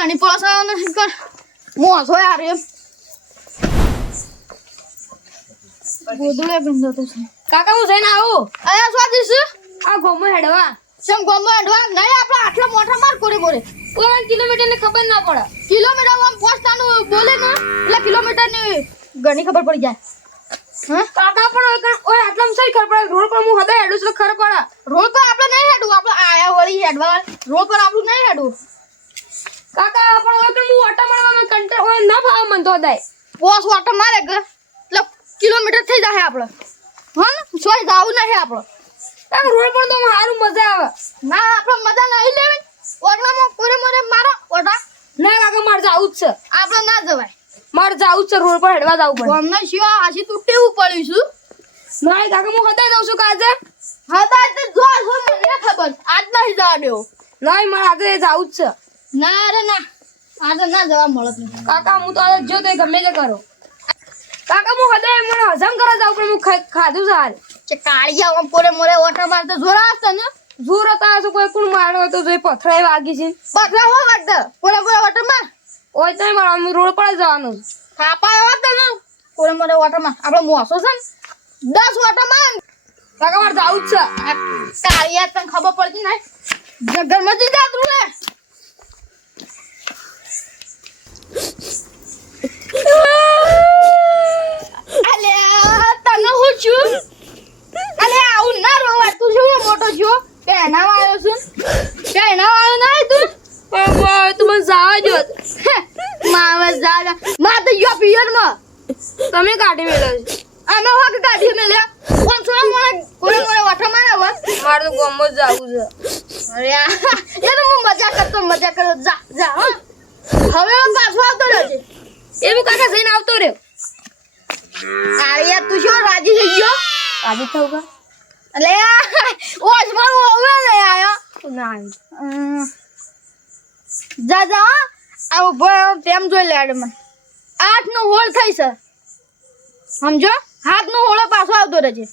ઘણી પોસાનો કર મોસો યાર એમ ગોદડે બંધો તો કાકા હું જઈને આવું અયા સ્વાદિશ આ ગોમો હેડવા સમ ગોમો અડવા નહીં આપણે આટલા મોટા માર કોરે મોરે 1 કિલોમીટર ને ખબર ના પડે કિલોમીટર આમ પોસ્ટાનું બોલે ને એટલે કિલોમીટર ની ઘણી ખબર પડી જાય હા કાકા પણ ઓય આટલામાં સહી ખબર પડે રોડ પર હું હદા હેડું છું ખબર પડે રોડ પર આપણે નહીં હેડું આપણે આયા વળી હેડવા રોડ પર આપણું નહીં હેડું કાકા પણ ઓય કે હું ઓટા મારવામાં કંટાળ ઓય ના ભાવ મન તો હદાય પોસ ઓટો મારે કે એટલે કિલોમીટર થઈ જાય આપણે હા ને સોય જાવું નહીં આપણે એમ રોડ પર તો સારું મજા આવે ના આપણે મજા નહીં લેવી ઓટલામાં કોરે મોરે મારો ઓટા ના કાકા મારે જાવું જ છે આપણે ના જવાય મારે જાવું જ છે રોડ પર હેડવા જાવું પડે અમને શિવા આછી તું ટેવું પડ્યું છું ના કાકા હું હદાય જાઉં છું કાજે હા તો જો મને ખબર આજ નહીં જવા દેવો ના મારે આજે જાવું જ છે ના રે ના આજે ના જવા મળત નહીં કાકા હું તો આજે જો તે ગમે તે કરો કાકા હું હદાય મને હજમ કરવા જાઉં પણ હું ખાધું છે હાલ કે કાળિયા આમ કોરે મોરે ઓટા મારતો જોરા હશે ને જોર હતા તો કોઈ કોણ માર્યો તો જોઈ પથરાય વાગી છે પકડા હો વાગતો કોરે મોરે ઓટા માર ઓય તો મારા અમે રોડ પર જ જવાનું થાપા વાગતો ને કોરે મોરે ઓટા માર આપણે મોસો છે ને 10 ઓટા માર કાકા મારે જાવું જ છે આ કાળિયા તને ખબર પડતી નહીં જગરમાં જ જાતું રે અલે તને હું છું અલે આવું ના રોવા તું શું મોટો છો પહેનાવા આવ્યો છું પહેનાવા આવ્યો નહીં તું પણ તું મને જાવા જો માવા જાડા મા તો યો પિયર માં તમે કાઢી મેલો અમે હોક ગાડી મેલ્યા કોણ છો મને કોરે મોરે વાઠા મારા મારે તો ગોમો જ જાવું છે અરે એનો હું મજા કરતો જા જા હા હવે હું પાછો આવતો રહેજે એવું કાકા જઈને આવતો રહ્યો આળિયા તું શું રાજી થઈ ગયો આજે થવું કા અલે ઓજ મારું હવે લે આયો ના જા જા આ ઉભો તેમ જોઈ લેડ મને 8 નો હોળ થઈ છે સમજો 7 નો હોળો પાછો આવતો રહેજે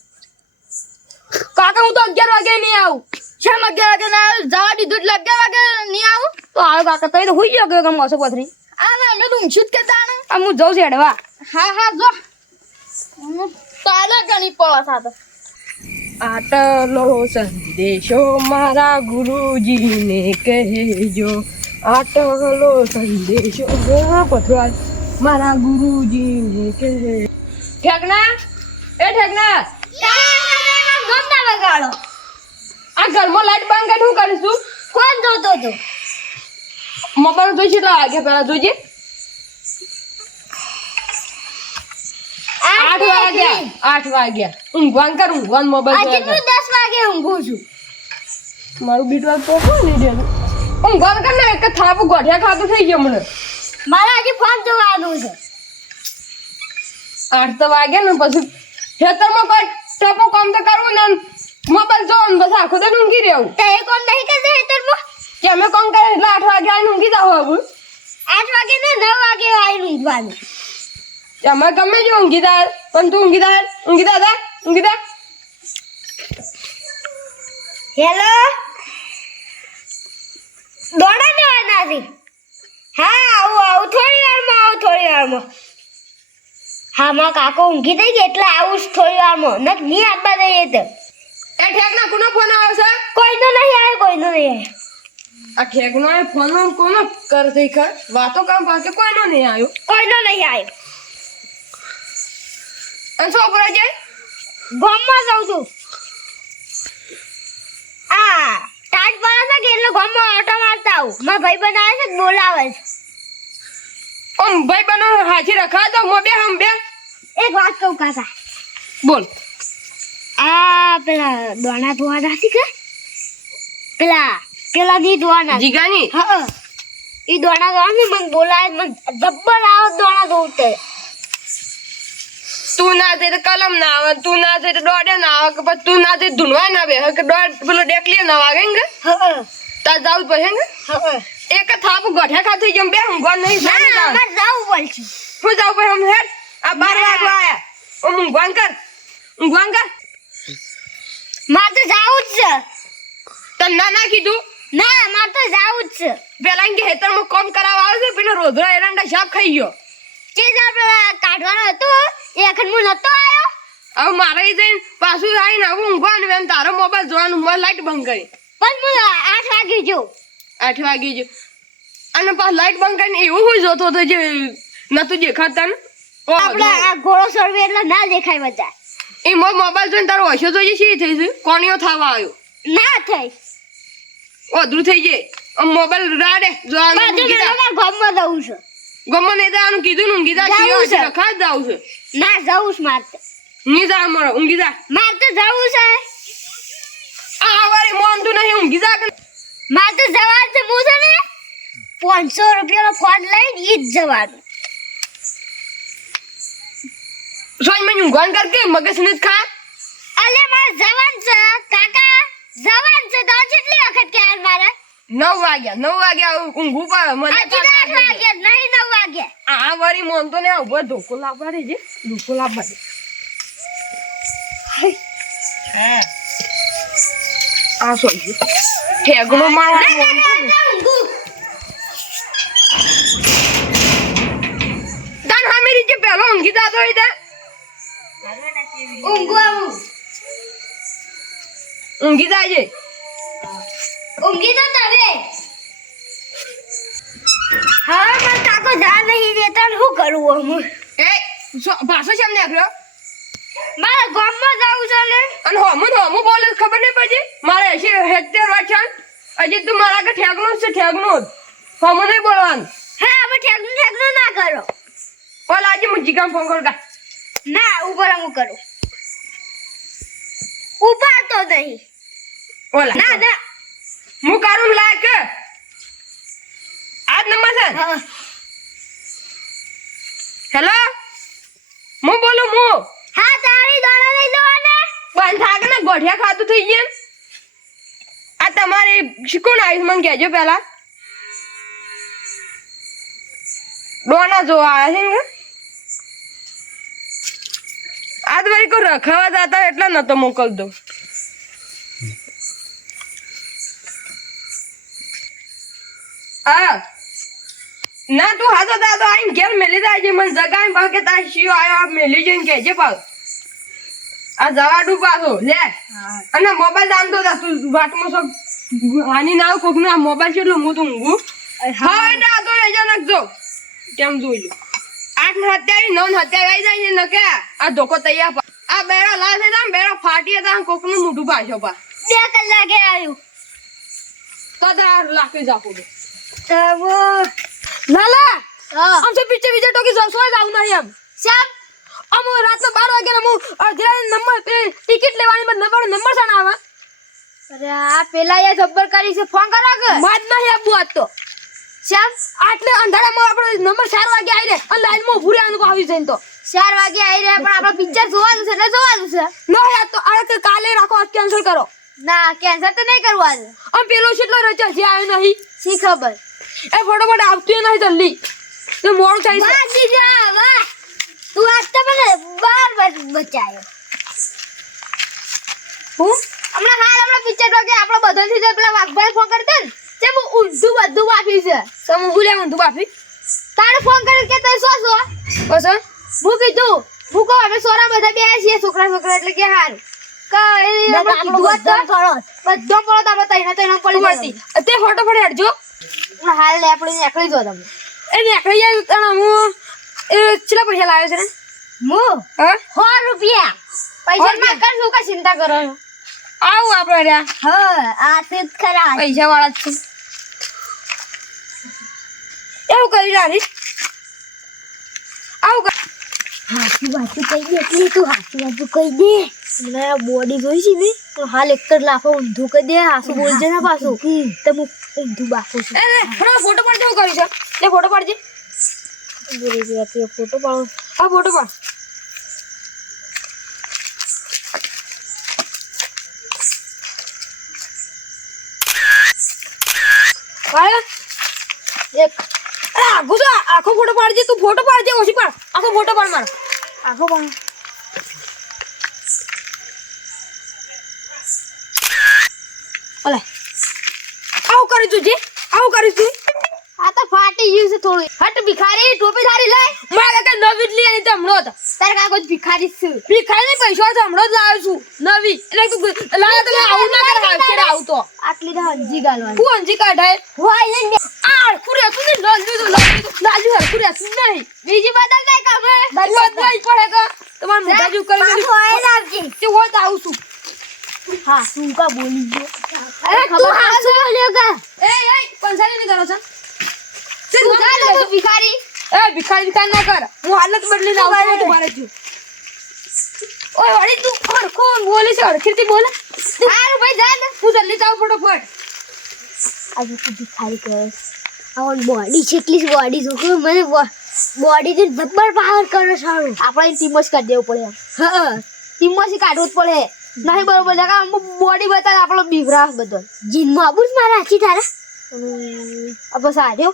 કાકા હું તો 11 વાગે નહીં આવું કેમ 11 વાગે ના આવ્યો? જવા દીધું એટલે 11 વાગે નહીં આવું તો આવ કાકા તો હોઈ ગયો કે મોસો પથરી આ ને અમે તો ઊંઘી જ કરતા ને આ હું જઉં છું હેડવા હા હા જો તાલે ઘણી પવા સાથે આટલો સંદેશો મારા ગુરુજીને કહેજો આટલો સંદેશો પથરાલ મારા ગુરુજીને કહેજો ઠેકના એ ઠેકના ગમતા વગાડો આ ઘરમાં લાઈટ બંધ કરી શું કરીશું ફોન જોતો તો મોબાઈલ જોઈ કેટલા વાગ્યા પેલા જોઈજે 8 વાગ્યા ઊંઘવાન કર ઊંઘવાન મોબાઈલ આજે હું 10 વાગે ઊંઘું છું મારું બીટવાલ તો કોણ નહીં દેનું ઊંઘવાન કર ને એક થાપુ ગોઠિયા ખાતું થઈ ગયો મને મારે આજે ફોન જોવાનું છે 8 તો વાગ્યા ને પછી ખેતરમાં કોઈ ટપો કામ તો કરવું ને મોબાઈલ જોવાનું બસ આખો તો ઊંઘી રહેવું તે કોણ નહીં કરશે હેતરમાં કે અમે કોણ કરે એટલે 8 વાગે આવીને ઊંઘી જાવ હવે 8 વાગે ને 9 વાગે આવીને ઊંઘવાનું અમે ગમે જો ઊંઘી જા પણ તું ઊંઘી જા હેલો દોડા જવાના છે હા આવું થોડી વારમાં હા માં કાકો ઊંઘી થઈ ગઈ એટલે આવું થોડી વારમાં નહીં આપવા દઈએ તો એ ઠેકના કોનો ફોન આવે છે કોઈનો નહીં આવ્યો આ ઠેકનો એ ફોન કોનો કરતે કર વાતો કામ પાસે કોઈનો નહીં આવ્યો અને શું કરે છે ગામમાં જાઉં છું આ ટાટ પડે છે કે એટલે ગામમાં ઓટો મારતા આવું મારા ભાઈ બનાવે છે બોલાવે છે ઓમ ભાઈ બનો હાજી રખા તો મોબે હમ બે એક વાત કહું કાકા બોલ આ પેલા દોણા ધોવાના છે કે પેલા ની ધોવાના જીગાની હા ઈ દોણા ધોવાના મને બોલાવે મને જબ્બર આવો દોણા ધોતે તું ના જઈ તો કલમ ના આવે તું ના જઈ તો દોડે ના આવે કે પછી તું ના જઈ ધૂનવા ના બે કે દોડ પેલો ડેકલી ના વાગે ને હા તાર જાવ પડે ને હા એક થાપ ગોઠિયા ખાતી જમ બે હું ગોન નહીં ના મારે જાવું પડશે હું જાવ પડે હમ હેડ આ 12 વાગવા આયા ઓ ઊંઘવાન કર મારે તો જાવું જ છે તને ના કીધું ના મારે તો જાવું જ છે પેલા કે હેતરમાં કામ કરાવવા આવે છે પેલો રોધરા એરંડા શાપ ખાઈ ગયો ચીજ આપણે કાઢવાનો હતો એ વખત હું નતો આવ્યો હવે મારે જઈને પાછું આવીને હવે ઊંઘવાનું એમ તારો મોબાઈલ જોવાનું મારે લાઈટ બંધ કરી પણ હું 8 વાગે જો 8 વાગે જો અને પાછું લાઈટ બંધ કરીને એવું હોય જોતો હતો જે નતું દેખાતા ને આપણે આ ઘોડો સળવે એટલે ના દેખાય બધા એ મોબાઈલ જોઈને તારો હશો જોઈએ શી થઈ છે કોણીઓ થવા આવ્યો ના થઈ ઓધરું થઈ જાય મોબાઈલ રાડે જોવાનું ગામમાં જવું છે ગમે નહીં જવાનું કીધું ને ઊંઘી જા જાવું છે. ખાસ જાવું છે ના જવું છે મારે ની જા અમારો ઊંઘી જા મારે તો જવું છે આ વારી મોનતું નહીં ઊંઘી જા કે મારે તો જવાનું છે હું છે ને 500 રૂપિયાનો ફોન લઈને ઈ જ જવાનું સોય મને ઊંઘવાન કર કે મગજ નથી ખા અલે મારે જવાનું છે કાકા જવાનું છે તો કેટલી વખત કે યાર મારે 9 વાગ્યા ઊંઘું પર મને હજુ 8 વાગ્યા નહીં 9 વાગ્યા આ વારી મોનતો ને ઉભો ધોકો લાવવા દે જે ધોકો લાવવા દે આ સોય ઠેગનો મારવા મોનતો તન હમેરી જે પેલો ઊંઘી જાતો હોય તે ઊંઘી જાય ઊંઘી તો તમે હા મારા કાકો જા નહીં દેતા ને શું કરું હું એ પાછો છે એમને આખરો મારા ગામમાં જાવું છે ને અને હોમું બોલે ખબર નહીં પડતી મારે 70 વાછણ હજી તું મારા કે ઠેગનું જ છે ઠેગનું જ હોમું નહીં બોલવાનું હા હવે ઠેકનું ના કરો ઓલા આજે હું જીગામ ફોન કરું કા ના ઉપર હું કરું ઉપાડતો નહીં ઓલા ના ના હું કરું લાયક આજ નંબર છે હા હેલો હું બોલું હું હા તારી દોડા લઈ લેવાના બંધ થાક ને ગોઠિયા ખાતું થઈ ગયા આ તમારે શીખોણ આવ્યું મને કહેજો પેલા ડોના જોવા આવ્યા છે ને આજ વારી કોઈ રખાવા જતા એટલે નતો મોકલતો હા ના તું હાથો દાદો આઈને ઘેર મેલી જાય મને જગાઈ ભાગે તાર શિયો આયો આ મેલી જઈને કહેજે પાછો આ જવાડું પાછો લે અને મોબાઈલ દાંતો તા તું વાટમાં સબ હાની ના કોક નો મોબાઈલ છે એટલું હું તો ઊંઘું હા ને આ તો રહેજો નાખજો કેમ જોઈ લો 8 ને 27 9 ને 27 આવી જાય ને કે આ ધોકો તૈયાર આ બેરા લાસે તા બેરા ફાટી તા કોક નું મોઢું ભાષો પા 2 કલાકે આવ્યું તો તાર લાખી જાપો તવો લાલા હા આમ સે પીછે વિજય ટોકી સોય જાવ નહીં એમ સાબ અમો રાતના 12 વાગે હું અડધા નંબર પે ટિકિટ લેવાની મને નંબર સાના આવા અરે આ પેલા એ જબ્બર કરી છે ફોન કરો કે માજ નહીં આપવું આજ તો સાબ આટલે અંધારામાં આપણે નંબર 4 વાગે આવી રે અને લાઈનમાં ઉભું રહેવાનું આવી જઈને તો 4 વાગે આવી રહ્યા પણ આપણે પિક્ચર જોવાનું છે એટલે જોવાનું છે ન યાર તો આ કે કાલે રાખો આજ કેન્સલ કરો ના કેન્સલ તો નહીં કરવું આજે આમ પેલો કેટલો રજા જે આવ્યો નહીં શી ખબર એ ફટોફટ આવતું નહીં જલ્દી તો મોડું થાય છે વાહ દીજા વાહ તું આજ તો મને બાર બચાયો હું હમણાં પિક્ચર તો કે આપણે બદલથી તો પેલા વાઘભાઈ ફોન કરતા ને તે હું ઊંધું બધું બાફી છે તો હું ભૂલ્યા ઊંધું બાફી તારે ફોન કરી કે તઈ શું બસ હું કીધું હું કહું અમે સોરા બધા બે છીએ છોકરા એટલે કે હાર બધો પડો આપણે તઈને પડી જતી તે ફટોફટ હેડજો હાલ લે આપણે નીકળી જો તમે એ નીકળી જાય તને હું એ કેટલા પૈસા લાવ્યો છે ને હું હા 100 રૂપિયા પૈસા માં કરશું કે ચિંતા કરો આવું આપણે રહ્યા હા આ તે જ ખરા પૈસા વાળા જ છે એવું કરી રાની આવું હાચી વાત કહી દે એટલે તું હાચી વાત કહી દે મને બોડી જોઈ છે ને તો હાલ એક જ લાફો ઊંધું કહી દે હાસુ બોલજે ને પાછું તો હું ઊંધું બાફું છું એ ફોટો પાડજે હું કરી છે લે ફોટો પાડજે બોલી જે તે ફોટો પાડો આ ફોટો પાડ પાડે એક અરે ગુસા આખો ફોટો પાડજે તું ફોટો પાડજે ઓછી પાડ આખો ફોટો પાડ મારો આખો પાડો ઓલે આવ કરી તું જે આવું કરી તું આ તો ફાટી ગયું છે થોડું હટ ભિખારી ટોપી સારી લઈ મારે કે નવી જ લઈ આની તો હમણો તો તારે કાકો ભિખારી છે ભિખારી પૈસા તો હમણો જ લાવ્યો છું નવી એટલે તું લાવ્યો તો આવું ના કર હાલ આવું તો આટલી તો હંજી ગાલવાની તું અંજી કાઢાય હોય લઈને આ ખુરે તું ને લાજુ હર ખુરે તું નહીં બીજી બદલ નહીં કામે બદલાઈ પડે કે તમાર મોઢા જેવું કરી પાછું હોય લાવજે તે હોય તો આવું છું હા તું કા બોલી ગયો અરે તું હા શું બોલ્યો કા એ પંસારી ની કરો છો તું જા ને તું ભિખારી એ ભિખારી ના કર હું હાલત બદલીને આવતો તો મારે છું ઓય વળી તું ખરખો બોલે છે અડખીરથી બોલે હારું ભાઈ જા ને તું જલ્દી જાવ ફટાફટ આજે તું ભિખારી કરે આવન બોડી છેટલી બોડી જોકો મને બોડી થી જબ્બર પાવર કરે સારું આપણે ટીમો જ કાઢ દેવું પડે હા ટીમો જ કાઢવું જ પડે નહીં બરોબર લગા બોડી બતાવે આપણો બીવરાસ બધો જીનમાં આબુ મારા આખી તારા આ બસ આર્યો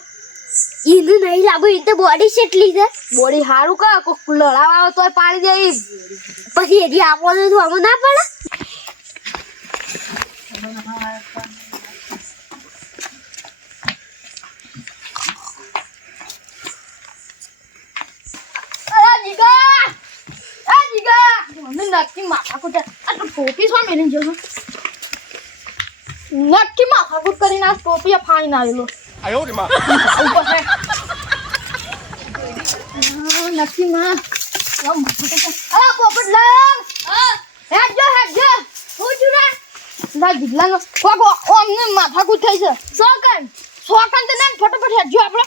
ઈનું નહીં લાગુ ઈ તો બોડી છેટલી છે બોડી હારું કા કોક લડાવા આવે તોય પાડી દે પછી એથી આપો તો આમ ના પડે નક્કી માથાકૂટ આ તો ટોપી શું મેલીને જવું નક્કી માથાકૂટ કરીને આ ટોપી ફાઈન આવેલો નક્કી માં આ પોપટ લાવ હેડજો હું જુના ના જીગલાનો કોકો ઓમને માથાકૂટ થઈ છે સોકન તો ના ફટાફટ હેડજો આપણે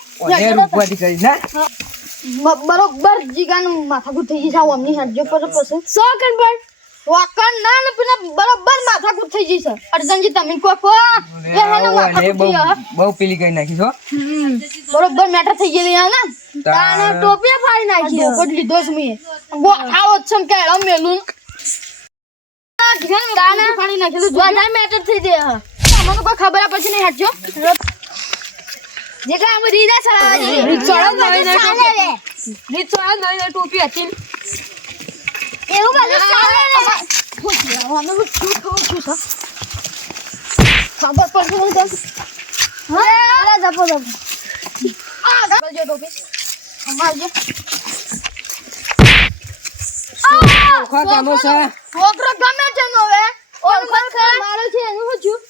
બરોબર જીગાનું માથાકૂટ થઈ જશે ઓમની હેડજો પછી સોકન પણ સોકન ના ને પેલા બરોબર માથાકૂટ થઈ જશે અર્જનજી તમે કોકો એ હેનો માથાકૂટ થઈ બહુ પેલી કરી નાખી છો બરોબર મેટર થઈ ગઈ ને તાને ટોપી ફાડી નાખી પોપટ લીધો છે મે આવો છમ કે આ મેલું તાને ફાડી નાખેલું જોડા મેટર થઈ દે તમને કોઈ ખબર પછી નહીં હટજો જે કામ રીડા ચલાવવા રીત સોળા નવી ટોપી હતી એવું બધું ચાલે રે અમે શું ખાવ છું ખબર પડતું નથી હા અરે જપો આ ગલજો ટોપી અમારજો ખા કામો છે છોકરો ગમે છે નો હવે ઓળખો મારો છે એનું હું છું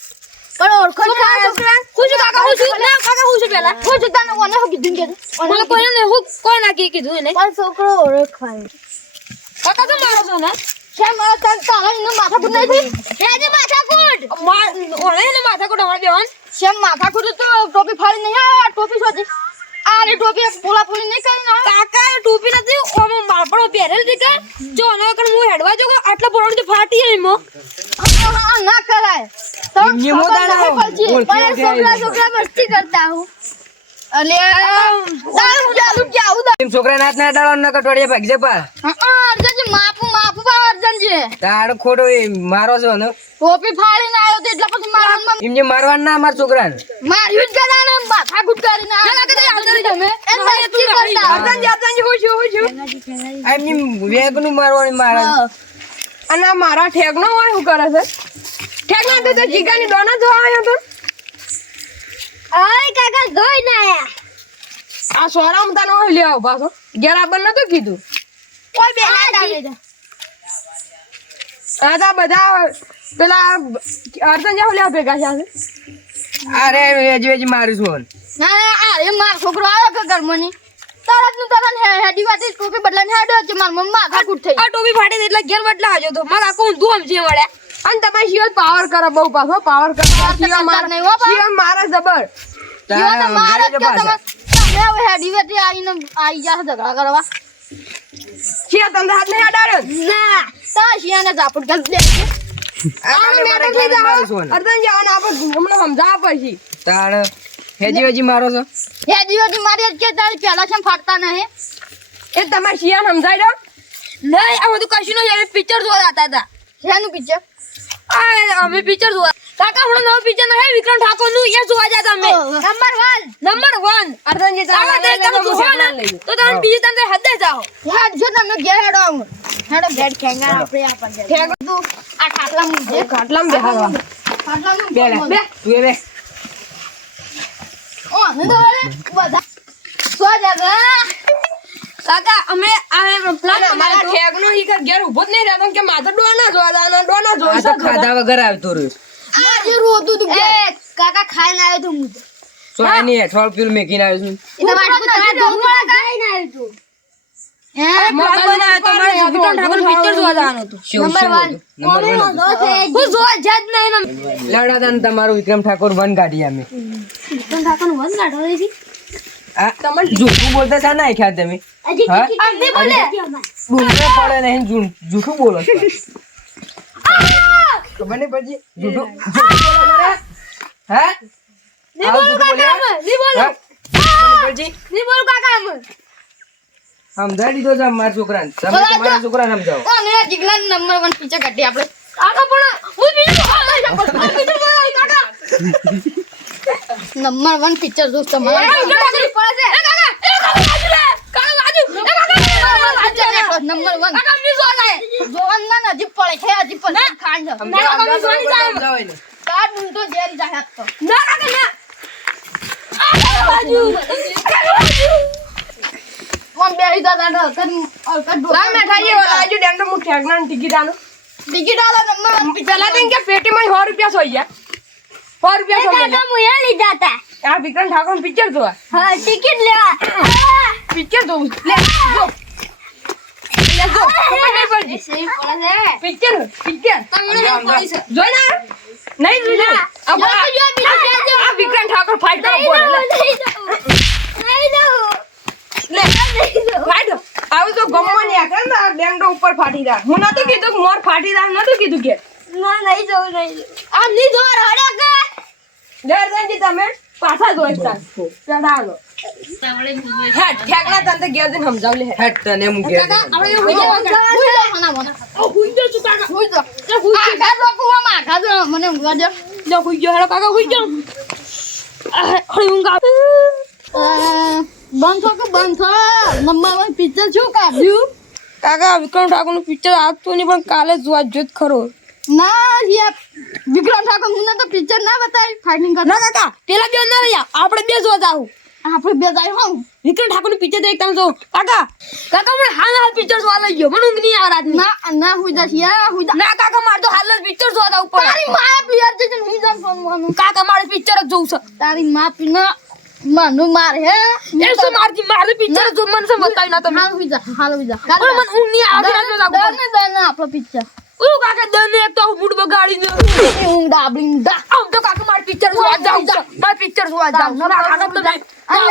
પણ ઓળખો છોકરા હું છું કાકા હું છું ના કાકા હું છું પેલા હું છું તને ઓને હું કીધું કે મને કોઈ ને હું કોઈ ના કીધું એને પણ છોકરો ઓળખાય કાકા તો મારો છો ને કેમ આ તન તારા ઇનો માથાકૂટ નહીં થઈ હે જે માથાકૂટ ઓને ને માથાકૂટ અમાર બેવાન કેમ માથાકૂટ તો ટોપી ફાડી નહીં આ ટોપી સોજી આને ટોપી પોલા પોલી નહીં કરી ના કાકા ટોપી નથી ઓમ મારપડો પહેરેલ છે કે જો ને કણ હું હેડવા જો આટલા પોરાડી તો ફાટી જાય મો ના કરાય તો ये मोदाना પણ છોકરા મસ્તી કરતા હું અલે તારું ચાલુ કે આવું એમ છોકરા નાચ ના ડાળો ન કટોડીએ ભાગજે પા અર્જનજી માફુ બા અર્જનજી તાર ખોટો એ મારો છો ને ટોપી ફાડીને આવ્યો તો એટલે પછી મારવાનું એમ જે મારવાન ના માર છોકરાને માર્યું જ કરાને માથાકૂટ કરીને ના કદે આવતરી તમે એ મસ્તી કરતા અર્જનજી હું છું એમ ની વેગ નું મારવાની મારા અને મારા ઠેગનો હોય શું કરે છે ઠેગના તો જીગાની દોના જો આવ્યો તો આય કાકા જોઈ ના આયા આ સોરામ તનો લે આવ પાછો ગેરાબર નતો કીધું કોઈ બે ના આ તા બધા પેલા અર્જન જાવ લે ભેગા છે અરે વેજ મારું છું ના અરે માર છોકરો આવ્યો કે ઘરમાંની તરત નું તરત હેડી વાટી ટોપી બદલાને હેડ્યો છે માર મમ્મા માથાકૂટ થઈ આ ટોપી ફાડી દે એટલે ઘેર બદલા આજો તો મારા કોણ ધોમ છે વળે અને તમારે શિયો પાવર કરે બહુ પાછો પાવર કરે શિયો માર નહીં હો બા. શિયો મારા જબર જીવન તો માર જ કે પાછા તમે હવે હેડી વાટી આઈને આઈ જા ઝઘડા કરવા શિયો તમને હાથ નહીં અડાડ્યો ના તા શિયાને ઝાપટ ગલ દે આને મેટર થઈ જાવ અર્જન જાવ આપણે હમણાં સમજાવ પછી તાર હેજી મારો છો હેડી વાટી મારી જ કે તારી પહેલા છે ફાટતા નહીં એ તમારે શિયાને સમજાઈ દો નહીં આ બધું કશું નહીં અમે પિક્ચર જોવા જતા હતા શેનું પિક્ચર આ અમે પિક્ચર જોવા કાકા હમણાં નવું પિક્ચર નહીં વિક્રમ ઠાકોર નું એ જોવા જતા અમે નંબર 1 અર્જનજી તમે જોવો ને તો તમે બીજી તમે હદે જાઓ હેડ જો તમને ઘેર હેડો આવું હેડો બેડ ખેંગા આપણે આ પર ઠેક તું આ ખાટલા મૂકજે ખાટલામાં બેહાડવા ખાટલા બે લે મૂક તું એ બે ઓ ને તો અરે બધા સો જગા કાકા અમે આ પ્લાન અને મારા ઠેકનો ઈ ઘર ઘેર ઊભો જ નહીં રહેતો કે માથે ડોના જોવાના ડોના આ જોઈ તો ખાધા વગર આવતો રહ્યો આ જે રોતું તું કાકા ખાઈને આવ્યો તું મુદ્દો સો એની હેઠળ પેલું મેકીને આવ્યો છું એ તમારે ખાઈને આવ્યો તું મોબાઈલ બનાવ્યો તો મારે વિક્રમ ઠાકોર પિક્ચર જોવા જવાનું હતું શું શું હતું? નંબર 1 હતું. હું જોવા જ નહીં લડાતા ને તમારું વિક્રમ ઠાકોર વન કાઢી અમે વિક્રમ ઠાકોર વન કાઢો છે આ જૂઠું બોલતા શા ના ખ્યાલ તમે હા અમને બોલે ડુંગરે પડે નહીં જૂઠું બોલો છો ખબર નહીં પછી જૂઠું બોલો ખરા? હા નહીં બોલું કાકા અમે નહીં બોલું હા? ખબર નહીં પછી નહીં બોલું કાકા અમે સમજાવી દીધો છે મારા છોકરાને તમે તમારા છોકરાને સમજાવો ઓ મેરા જીગલા નંબર 1 પિક્ચર કાઢી આપણે કાકા પણ હું બીજું કાકા નંબર 1 પિક્ચર દોસ્ત તમારા નંબર 1 કાકા મી જો જાય જોવાન ના નજીક પડે છે હજી પણ ખાન છે સમજાવો એને. કાટ ઊંટો જેરી જાય તો ના કાકા ના બાજુ મમ બેહી દાદા ના કદ લાવ ના ખાઈએ ઓલા આજુ ડેન્ડો મુ ઠેકના ટિકિટ આનો ટિકિટ આલો નંબર 1 પિક્ચર પેલા તો કે પેટીમાં 100 રૂપિયા સોઈ ગયા 100 રૂપિયા સોઈ ગયા મુયા લઈ જાતા આ વિક્રમ ઠાકોર પિક્ચર જોવા હા ટિકિટ લેવા પિક્ચર જોવું લે જો લે જો ખબર નહીં પડતી સહી પડે છે પિક્ચર તમને પડી છે જોઈ ના નહીં જોઈ ના આ વિક્રમ ઠાકોર ફાઇટ કરો બોલ લે ફાઇટ આવું તો ગમવા નહીં આ ને આ ડેંગડો ઉપર ફાટી જાય હું નતું કીધું કે મોર ફાટી જાય નતું કીધું કે ના નહીં જવું આમ નહીં જોર હડે કે ડર જઈ તમે પાછા જોઈ તા ચડાવો હે ઠેકના તને ઘેર જઈને સમજાવ લે હેટ તને હું ઘેર જઈને આપણે હુઈ જાવ હુઈ જાવ કાકા હુઈ જાવ આઘા જો કુવામાં આઘા જો મને ઊંઘવા દે જો હુઈ ગયો હેલો કાકા હુઈ જાવ હળી ઊંઘ આવે બંધ થો કે બંધ થો નંબર 1 પિક્ચર શું કાઢ્યું કાકા વિક્રમ ઠાકોર નું પિક્ચર આવતું નહીં પણ કાલે જોવા જોત ખરો ના યાર વિક્રમ ઠાકોર મને તો પિક્ચર ના બતાવી ફાઇટિંગ કરતા ના કાકા પેલા બે ના રહ્યા આપણે બે જોવા જાવું આપણે બે જાય હોં વિક્રમ ઠાકોર નું પિક્ચર દેખતા જો કાકા કાકા મને હાલ પિક્ચર જોવા લઈ ગયો મને ઊંઘ નહીં આવે રાતની ના ના હુઈ જા યાર હુઈ જા ના કાકા મારે તો હાલ જ પિક્ચર જોવા જાવું પડે તારી માં પિયર છે ને હુઈ જા ફોન વાનું કાકા મારે પિક્ચર જ જોવું છે તારી માં પીના માનું માર હે એ શું મારતી મારે પિક્ચર જો મને સમ બતાવી ના તમે હાલ હુઈ જા પણ મને ઊંઘ નહીં આવે રાતના જાવું દને દને આપણો પિક્ચર ઓ કાકા દને એક તો મૂડ બગાડી દે ઊંઘ ડાબડી ઊંઘ આમ તો કાકા મારે પિક્ચર જોવા જાવું છે મારે પિક્ચર જોવા જાવું ના કાકા તમે આ